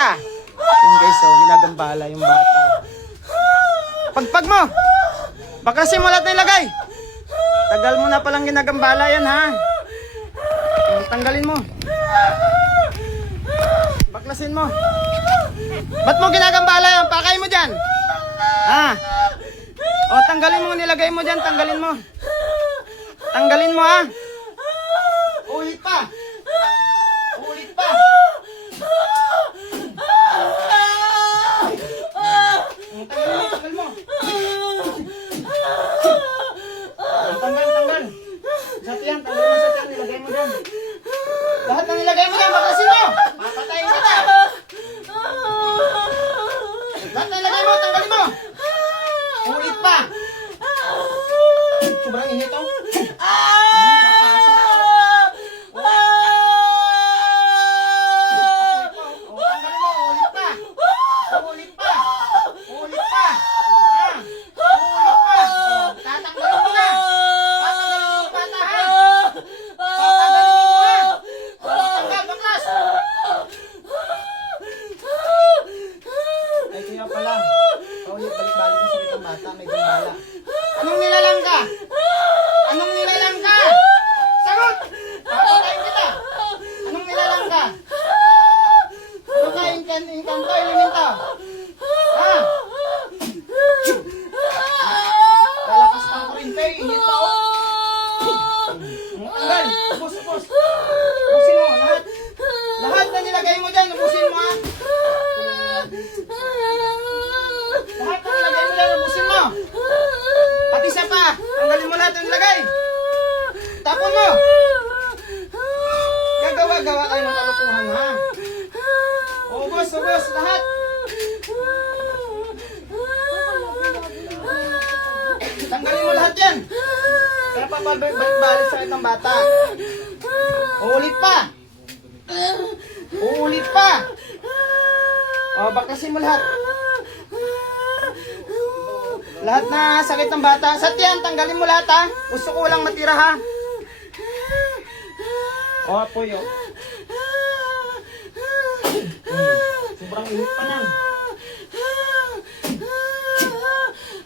Yung guys, oh, ginagambala yung bata. Pagpag mo! Baklasin mo lahat na ilagay! Tagal mo na palang ginagambala yan, ha? Tanggalin mo. Baklasin mo. Ba't mo ginagambala yan? Pakay mo dyan. Ha? O, tanggalin mo, nilagay mo dyan, tanggalin mo. Tanggalin mo, ha? Ulit pa. Ulit pa. Tanggal mo. Tanggal. Sa tiyan, tanggal mo sa tiyan, nilagay mo dyan. Lahat ng nilagay mo dyan, baklasin mo. Papatayin kita. Lahat ng nilagay mo, tanggalin mo. Ulit pa. Sobrang init, oh. May gambala. Anong nilalang ka? Anong nilalang ka? Sagot! Papatayin kita! Anong nilalang ka? Ano ka? Inkanto, elemento? Ha? Lalakas pang kurinte, init pa, oh. Tanggal! Ubus! Ubusin mo, lahat! Lahat na nilagay mo dyan, ubusin mo, ha? Lahat na nilagay mo dyan, ubusin mo! Pati isa pa! Tanggalin mo lahat ng nilagay! Tapon mo! Gagawa kayo ng kalukuhan, ha? Ubus! Lahat! Tanggalin mo lahat yan! Kaya papabalik-balik sa ng bata. Uulit pa! O, baklasin mo lahat. Lahat na sakit ng bata. Sa tiyan, tanggalin mo lahat, ha? Gusto ko lang matira, ha? O, apoy, o. Sobrang init pa niyan.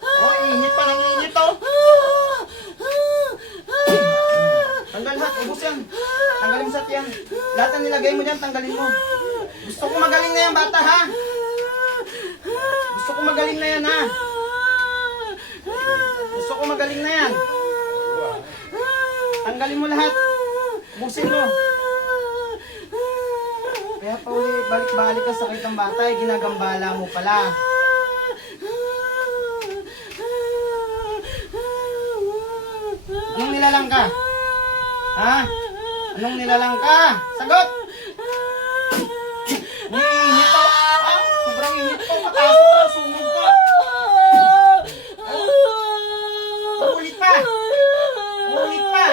O, init pa ng init, o. Tanggal lahat, ubus yan. Tanggalin mo sa tiyan. Lahat na nilagay mo dyan, tanggalin mo. Gusto ko magaling na yan, bata, ha? Gusto ko magaling na yan, ha? Gusto ko magaling na yan. Tanggalin mo lahat. Busin mo. Kaya pa ulit, balik-balik ka sa sakit ng bata, eh, ginagambala mo pala. Anong nilalang ka? Ha? Anong nilalang ka? Sagot! Init pa. Sobrang init pa. Matasok ka, sumog ka. Ulit pa. Init pa.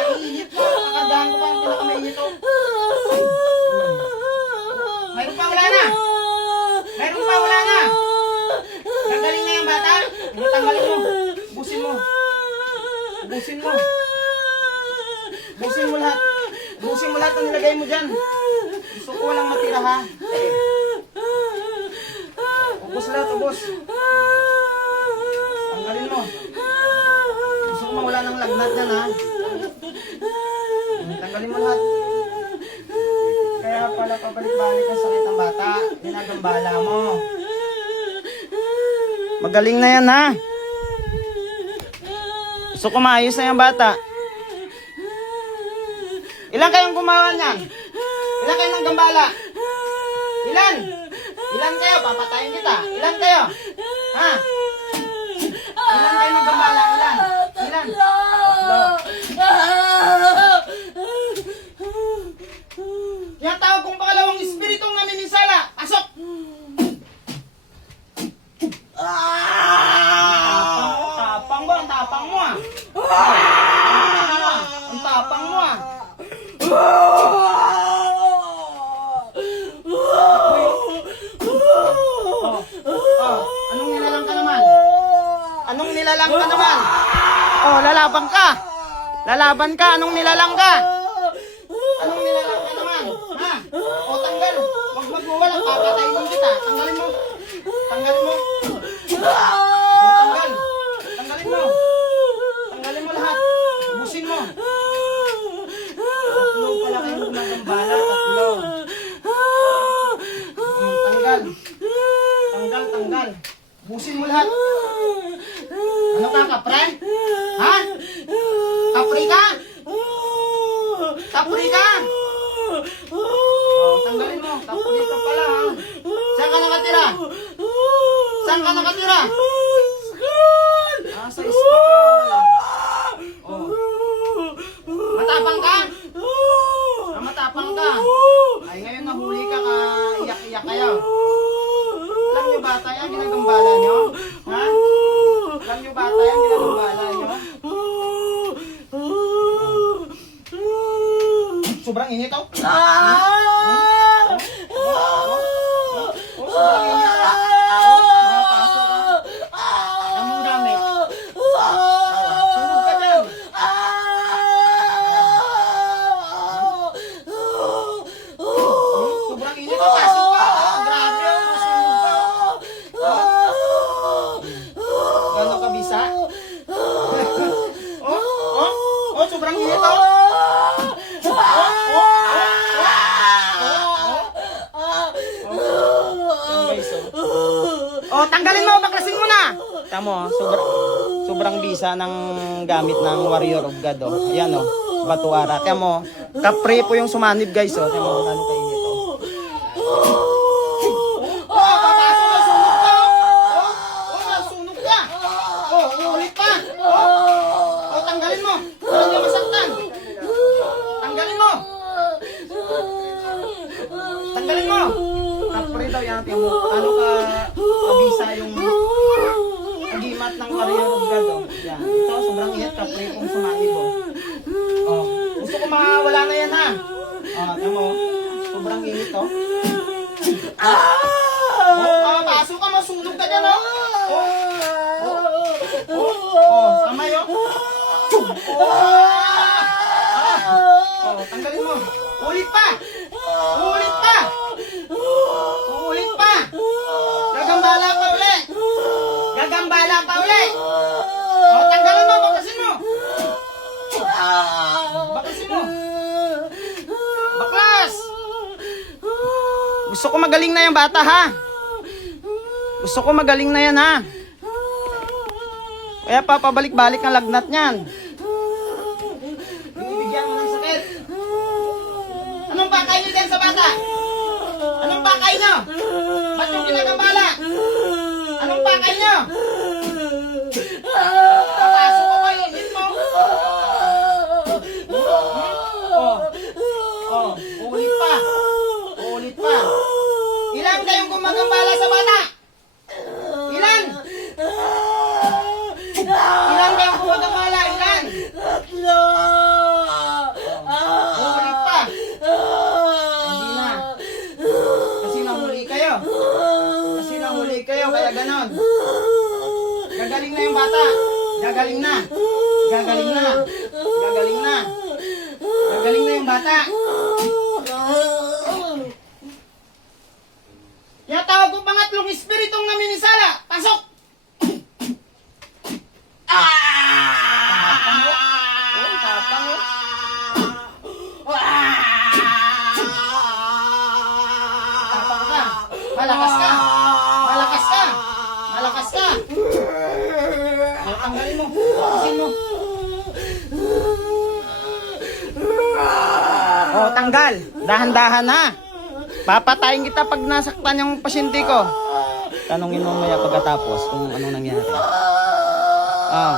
Kakagahan ko pa ang pinakamainit, oh. Mayroon pa, wala na. Gagaling na yung bata. Tanggalin mo. Busin mo lahat. Busin mo lahat ang nilagay mo dyan. Gusto ko walang matira, ha? Ubus lahat. Tanggalin mo. Gusto ko mawala ng lagnat dyan, ha? Tanggalin mo lahat. Kaya pala pabalik-balik ang sakit ng bata. Ginagambala mo. Magaling na yan, ha? Gusto ko maayos na yung bata. Ilan kayong gumawa niyan? Ilan kayo ng gambala? Ilan kayo? Papatayin kita. Ilan kayo? Ha? Ilan kayo ng gambala? Ilan? Tinatawag kong pangalawang espiritong namiminsala. Pasok! Ang tapang mo, ah. Ang tapang mo, ah. Anong nilalang ka naman? Oh, lalaban ka. Anong nilalang ka? Ha? O, tanggal. Wag mo wala, papatayin din kita. Tanggalin mo. Tanggalin mo. Tanggal. Tanggalin mo. Tanggalin mo lahat. Ubusin mo. Tatlo pala kayo gumagambala. Tatlo. Tanggal. Tanggal, tanggal. Ubusin mo lahat. Ano ka, kapre? Ha? Kapre ka? Kapre ka? Oh, tanggalin mo. Kapre ka pala, ha? Saan ka nakatira? Saan ka nakatira? Ah, sa school. Oh. Matapang ka? Ah, matapang ka? Ay, ngayon nahuli ka, iyak-iyak kayo. Alam niyo bata yan, ginagambala niyo? Ha? Alam niyo bata yan, ginagambala niyo? Sobrang init, oh. Sobrang init. Makapasok ka. Yan mong gamit. Sunog ka dyan. Sobrang init, oh. Pasok ka. Grabe, oh. Masunog ka. Gano'n ka bisa? Oh, sobrang init, oh. Oh, tanggalin mo, baklasin mo na. Tamo, sobrang bisa ng gamit ng Warrior of God, oh. Ayan, oh, batuara. Tamo, kapre po yung sumanib, guys, oh. Tamo, ano kainit, oh. Oh, papasok ka, sunog ka, oh. Oh, sunog ka. Oh, ulit pa. Oh, tanggalin mo. Wala niya masaktan. Tanggalin mo. Tanggalin mo. Kapre daw yan, tamo. Ano ka, kabisa yung agimat ng Warrior of God, oh. Yan. Ito, sobrang init, kapre kung sumanib, oh. Oh, gusto ko mawala na yan, ha. Oh, tamo. Sobrang init, oh. Oh, pasok ka, masunog ka dyan, oh. Oh, kamay, oh. Oh, tanggalin mo. Ulit pa. Ulit pa. Ulit pa. Gagambala pa uli. Gagambala pa uli. Oh, tanggalin mo, bakasin mo. Bakasin mo. Baklas. Gusto ko magaling na yung bata, ha? Gusto ko magaling na yan, ha? Kaya papabalik-balik ang lagnat niyan. Bibigyan mo ng sakit. Anong pakay niyo din sa bata? Anong pakay niyo? Ba't yung ginagambala? Anong pakay niyo? Papasok ko kayo, hit mo. Oh, ulit pa. Ulit pa. Ilan kayong gumagambala sa bata? Ilan? Ilan kayong gumagambala? Ilan? Ulit pa. Hindi na. Kasi nahuli kayo. Kasi nahuli kayo, kaya ganon. Gagaling na yung bata. Gagaling na. Gagaling na. Gagaling na. Gagaling na yung bata. Kaya tawag ko pangatlong espiritong naminisala. Pasok! Tapang mo. Oh, tapang mo. Tapang ka. Malakas ka. Malakas ka. Malakas ka. Oh, tanggalin mo. Tanggalin mo. Oh, tanggal. Dahan-dahan, ha. Papatayin kita pag nasaktan yung pasyente ko. Tanungin mo maya pagkatapos kung anong nangyari. Oh.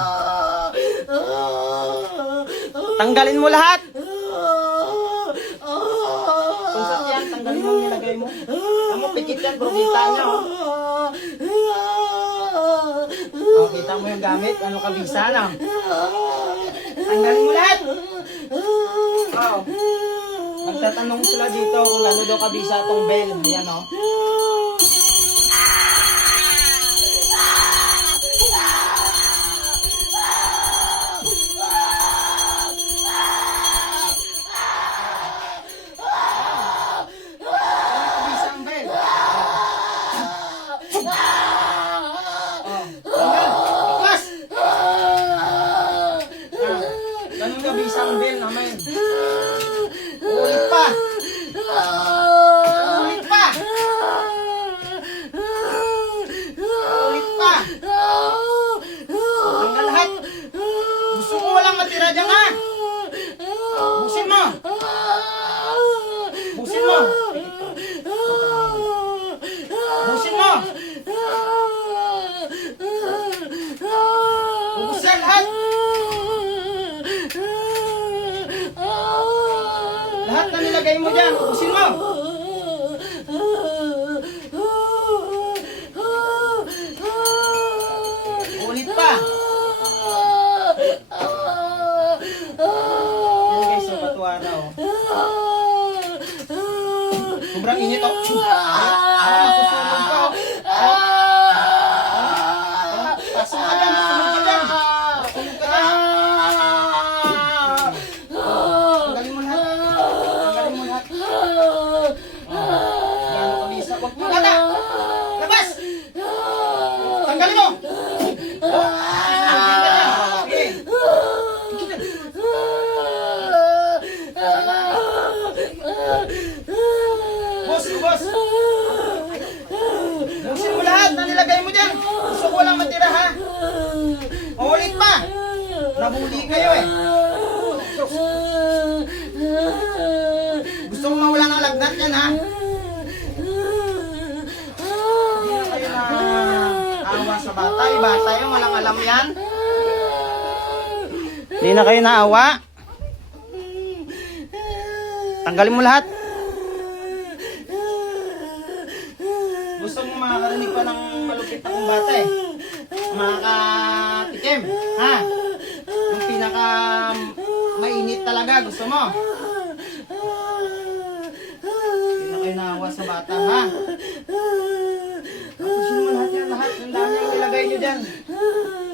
Tanggalin mo lahat. Kung saan yan, tanggalin mo yung nilagay mo. Tamo, pikit yan, bro. Kita niya, oh. Oh, kita mo yung gamit. Ano kabisa, no? Tanggalin mo lahat. Oh. Magtatanong sila dito kung ano daw kabisa itong bell. Ayan, oh. Kabisa ang bell. Sobrang init, oh. Masusunog ka, oh. Pasok ka dyan, sunog ka dyan. Sunog ka dyan. Tanggalin mo lahat. Tanggalin mo lahat. Gano'n kabisa. Huwag mo bata. Labas! Tanggalin mo! Boss! Busin mo lahat na nilagay mo dyan. Gusto ko walang matira, ha? Ulit pa. Nahuli kayo, eh. Gusto ko mawala ng lagnat yan, ha? Hindi na kayo na awa sa bata. Bata yung walang alam yan. Hindi na kayo naawa. Tanggalin mo lahat. Gusto mo makakarinig pa ng malupit na kong bata, eh. Makakatikim, ha? Yung pinaka mainit talaga, gusto mo? Hindi na kayo naawa sa bata, ha? Ubusin mo lahat yan, lahat. Ang dami ang nilagay nyo dyan.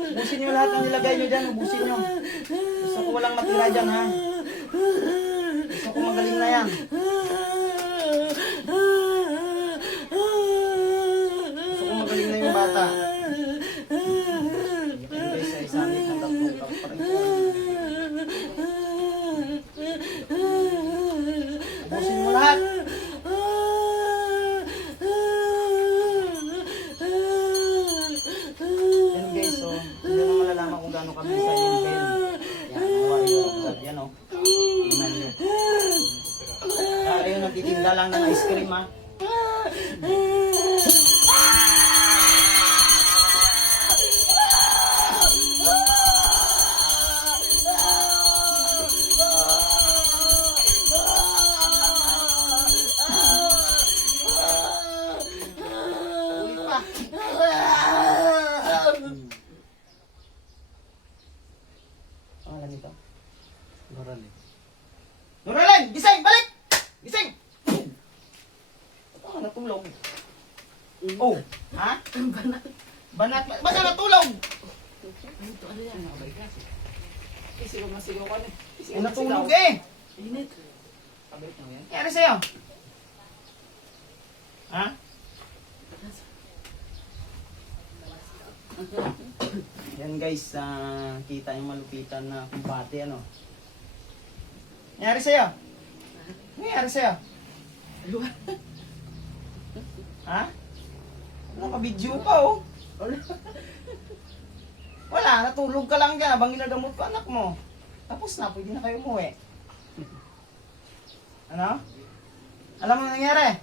Ubusin nyo lahat ang nilagay nyo dyan. Ubusin nyo. Gusto ko walang matira dyan, ha? Gusto ko magaling na yan. Gusto ko magaling na yung bata. Guys, ay sanit ng tatlong taon pa rin. Ubusin mo lahat. Yan guys, so hindi na malalaman kung gaano kami sa yung pen. Yan, ang warrior of God. Yan, oh. Tingnan nyo. Ayaw nagtitinda lang ng ice cream, ha? Uy pa. Pangalan nito? Marali. Nuralan! Gising! Balik! Gising! Ito ka natulog. Oh! Ha? Banat. Ba't ka natulog? Sigaw ka na. Natulog eh! Init. Kabait mo yan. Nangyari sa'yo? Ha? Yan guys, kita yung malupitan na kumpate, ano? Nangyari sa'yo? Nangyari sa'yo? Ha? Nakabidyo pa, oh. Wala, natulog ka lang dyan habang ginagamot ko anak mo. Tapos na, pwede na kayo umuwi. Ano? Alam mo nangyari?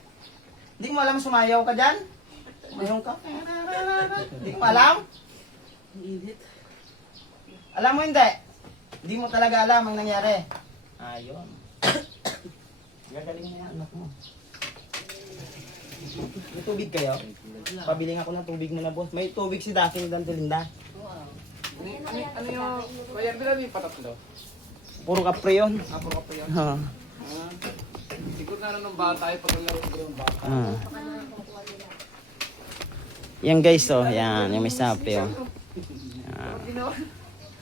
Hindi mo alam sumayaw ka dyan? Sumayaw ka? Hindi mo alam? Init. Alam mo hindi? Hindi mo talaga alam ang nangyari. Ayun. Gagaling na yan anak mo. May tubig kayo? Pabiling ako ng tubig mo na boss. May tubig si Daphne dan Tulinda. Ano yung... Kaya bila may patatlo? Puro kapre yun. Puro ka pa yan. Ha. Siguro na ng bata ay paglaro ko ng bata. Yan guys, oh. Yan, yung may sapi, oh.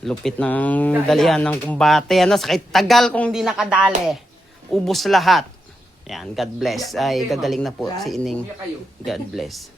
Lupit ng dalihan ng kumbate. Ano, sakit tagal kung hindi nakadali. Ubus lahat. Yan, God bless. Ay, gagaling na po si Ining. God bless.